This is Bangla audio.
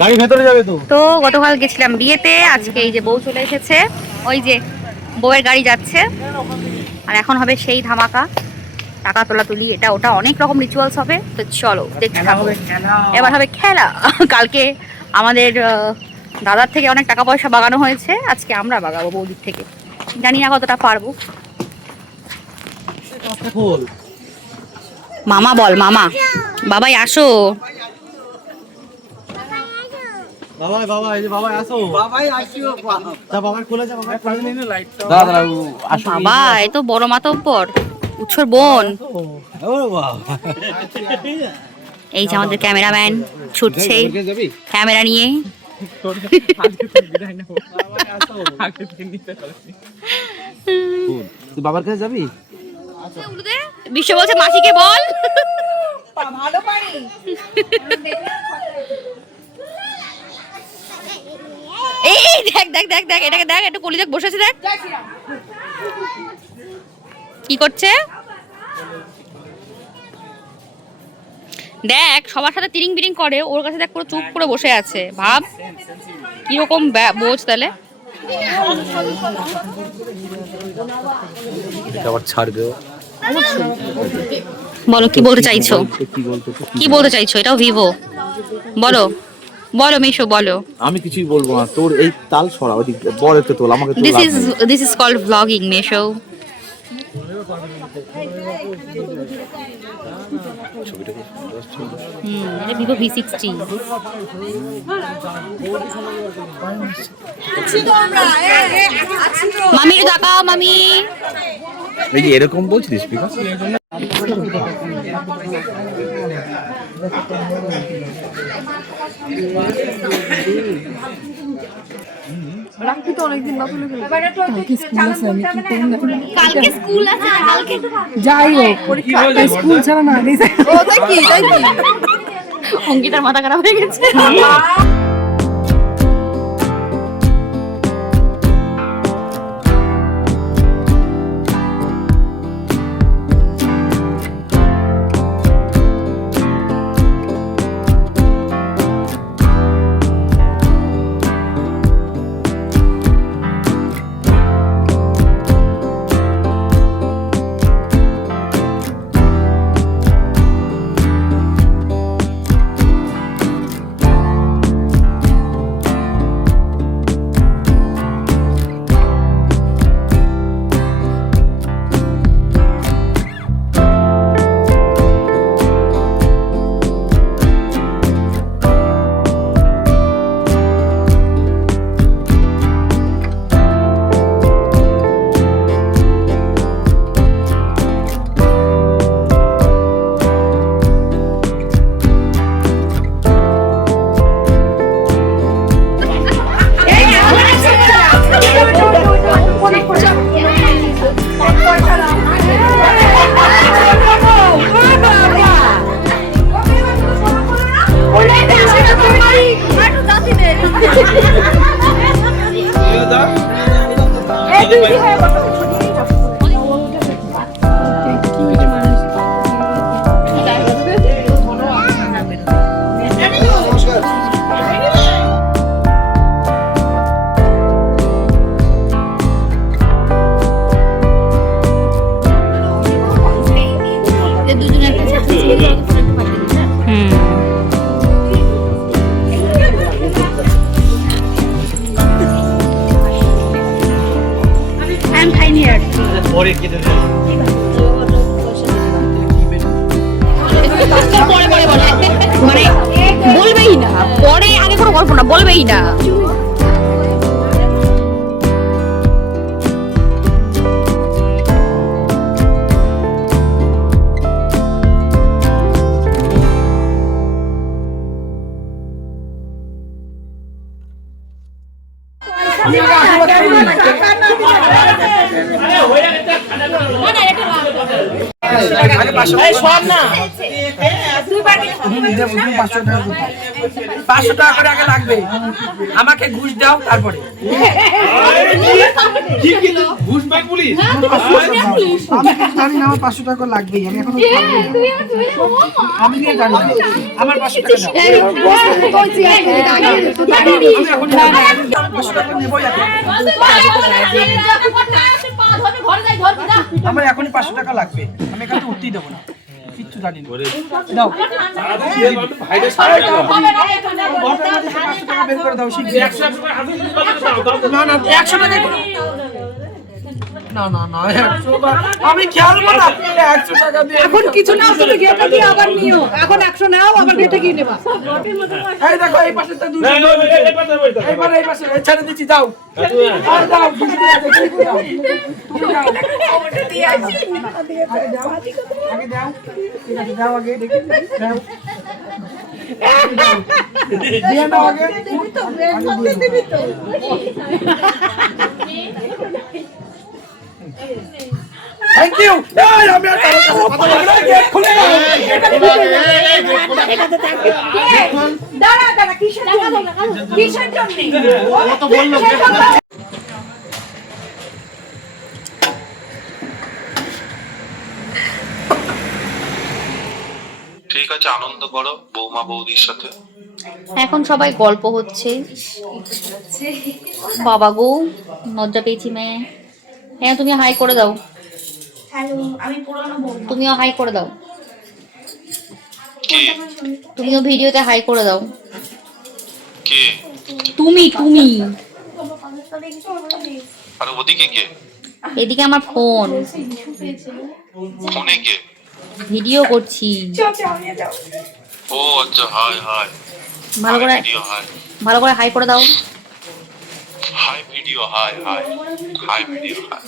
গাড়ি ভেতরে যাবে তো। তো গতকাল গেছিলাম বিয়েতে, আজকে এই যে বউ চলে এসেছে, ওই যে বউয়ের গাড়ি যাচ্ছে, আর এখন হবে সেই ধামাকা, টাকা তোলা তুলি, এটা ওটা অনেক রকম রিচুয়ালস হবে। তো চলো দেখতে থাকো। এবার হবে খেলা। কালকে আমাদের দাদার থেকে অনেক টাকা পয়সা বাগানো হয়েছে, আজকে আমরা বাগাবো বৌদির থেকে। জানি না কতটা পারবো। মামা বল, মামা। বাবাই আসো। বাবাই বাবা, এই যে বাবাই আসো। বাবাই আসিও। তা বাবাই খুলে যা, বাবাই খুলে নিন লাইটটা। দাদা আসো। বাবা এই তো বড় মাতব্বর, উৎসর বোন। ও বাবা। এই যে আমাদের ক্যামেরাম্যান ছুটছে ক্যামেরা নিয়ে। তুই বাবার কাছে যাবি? বিশ্ব বলছে মাসিকে বল। ভালো পারি। এই দেখ দেখ দেখ দেখ, এটাকে দেখ, একটু কলি দেখ, বসে আছে দেখ কি করছে। দেখ সবার সাথে তিরিং বিরিং করে, ওর কাছে দেখ পুরো চুপ করে বসে আছে। ভাব কিরকম বোঝ তাহলে। আবার ছাড়বে। বলো কি বলতে চাইছো, কি বলতে চাইছো? এটাও ভিভো। বলো বলো মিশো বলো। আমি কিছুই বলবো না, তোর এই তাল সরা ওই দিক বড় একটু তোল, আমাকে তোল। This is called vlogging Meesho. এটা ভিভো V60। মামি তাকাও, মামি। এই যে এরকম বলছিস স্পিকার। রাখি তো অনেকদিন না তুলে ফেলে। কালকে স্কুল আছে, আমি কি করব না? কালকে স্কুল আছে না, কালকে যাই হোক পরীক্ষা, স্কুল ছাড়া না আগে যাই। ও তাই কি অঙ্কিতার মাথা খারাপ হয়ে গেছে। মানে বলবেই না, পরে আগে কোনো গল্প না, বলবেই না। সব না 2 বার 500 টাকা করে আগে লাগবে, আমাকে ঘুষ দাও তারপরে। ঘুষ পাই পুলিশ। আমি জানি না আমার 500 টাকা লাগবেই, আমি এখন আমি নিয়ে জানি না আমার 500 টাকা দাও। আমার এখনই 500 টাকা লাগবে, আমি এখানে উঠতেই দেবো না, কিচ্ছু জানি না। দাও বের করে দাও, না না 100 টাকা না না না 100 আমি খেলবো না, 100 টাকা দিয়ে এখন কিছু না আসলে গেটে দিয়ে আবার নিও, এখন 100 নাও আবার গেটে গিয়ে নেবা। এই দেখো এই পাশে তো 200 এইবার এই পাশে ছেড়ে দিচ্ছি, যাও আর দাও, তুমি দাও আগে দাও, ঠিক আছে দাও আগে দেখি দাও দিয়ে দাও আগে দিবি তো থ্যাংক ইউ। আমি আর কারো কাছে কথা বলবো না, গেট খুলে দাও। দাঁড়া দাঁড়া কিসের জন্য ও তো বললো ঠিক আছে, আনন্দ করো বৌমা বৌদির সাথে। এখন সবাই গল্প হচ্ছে। বাবা গো লজ্জা পেয়েছি মেয়ে। হ্যাঁ তুমি হাই করে দাও, তুমিও হাই করে দাও, কে তুমিও ভিডিওতে হাই করে দাও। কে তুমি তুমি আর ওদিকে কে? এদিকে আমার ফোন, ফোনে কে? ভিডিও করছি। ও আচ্ছা, হাই হাই। ভালো করে ভিডিও হাই, ভালো করে হাই করে দাও। High video high high, high video high.